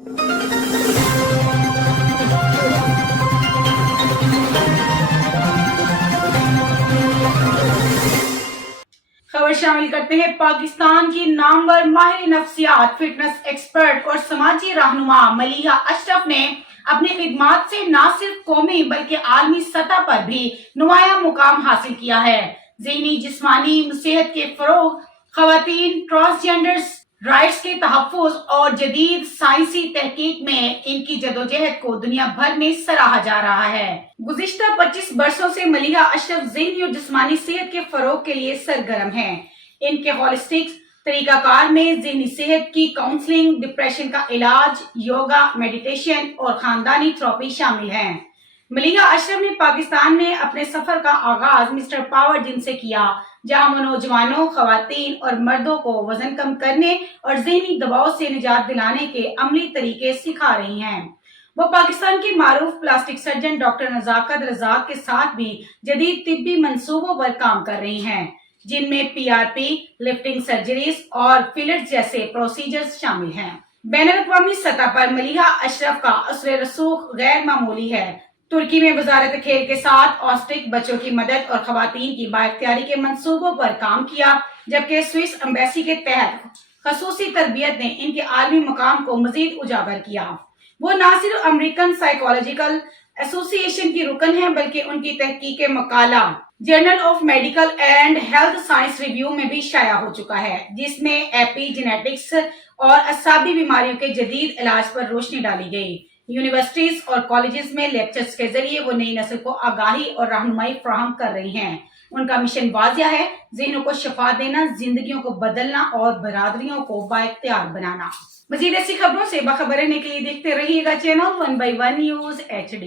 खबर शामिल करते हैं। पाकिस्तान की नामवर माहिर नफ्सियात, फिटनेस एक्सपर्ट और समाजी रहनुमा मलिहा अशरफ ने अपनी खिदमात से न सिर्फ कौमी बल्कि आलमी सतह पर भी नुमाया मुकाम हासिल किया है। ज़हनी जिस्मानी सेहत के फरोग, खवातीन ट्रांसजेंडर्स राइट्स के तहफ़्फ़ुज़ और जदीद साइंसी तहकीक में इनकी जदोजहद को दुनिया भर में सराहा जा रहा है। गुज़िश्ता 25 बरसों से मलिहा अशरफ ज़हनी और जिस्मानी सेहत के फरोग के लिए सरगर्म हैं। इनके होलिस्टिक तरीकाकार में ज़हनी सेहत की काउंसलिंग, डिप्रेशन का इलाज, योगा, मेडिटेशन और खानदानी थेरेपी शामिल हैं। मलिहा अशरफ ने पाकिस्तान में अपने सफर का आगाज मिस्टर पावर जिम से किया, जहां वो नौजवानों, खवातीन और मर्दों को वजन कम करने और ज़हनी दबाव से निजात दिलाने के अमली तरीके सिखा रही हैं। वो पाकिस्तान की मारूफ प्लास्टिक सर्जन डॉक्टर नजाकत रजाक के साथ भी जदीद तिब्बी मंसूबों पर काम कर रही हैं, जिनमें PRP, लिफ्टिंग सर्जरीज और फिलर्स जैसे प्रोसीजर्स शामिल हैं। बैनुल-अक़वामी सतह पर मलिहा अशरफ का असर रसूख गैर मामूली है। तुर्की में वजारत खेल के साथ ऑस्ट्रिक बच्चों की मदद और खवातीन की बाइख्तियारी के मंसूबों पर काम किया, जबकि स्विस एम्बेसी के तहत खसूसी तरबियत ने इनके आलमी मकाम को मजीद उजागर किया। वो न सिर्फ अमेरिकन साइकोलॉजिकल एसोसिएशन की रुकन है, बल्कि उनकी तहकीक मकाला journal of medical and health science review में भी शाया हो चुका है, जिसमें एपीजेनेटिक्स और असाबी बीमारियों के जदीद इलाज पर रोशनी डाली गई। यूनिवर्सिटीज और कॉलेजेस में लेक्चर्स के जरिए वो नई नस्ल को आगाही और रहनुमाई फराहम कर रही हैं। उनका मिशन वाजिया है, ज़हनों को शफा देना, जिंदगियों को बदलना और बरादरियों को बाइख्तियार बनाना। मजीद ऐसी खबरों से बाखबर रहने के लिए देखते रहिएगा चैनल 1 by 1 न्यूज़ HD।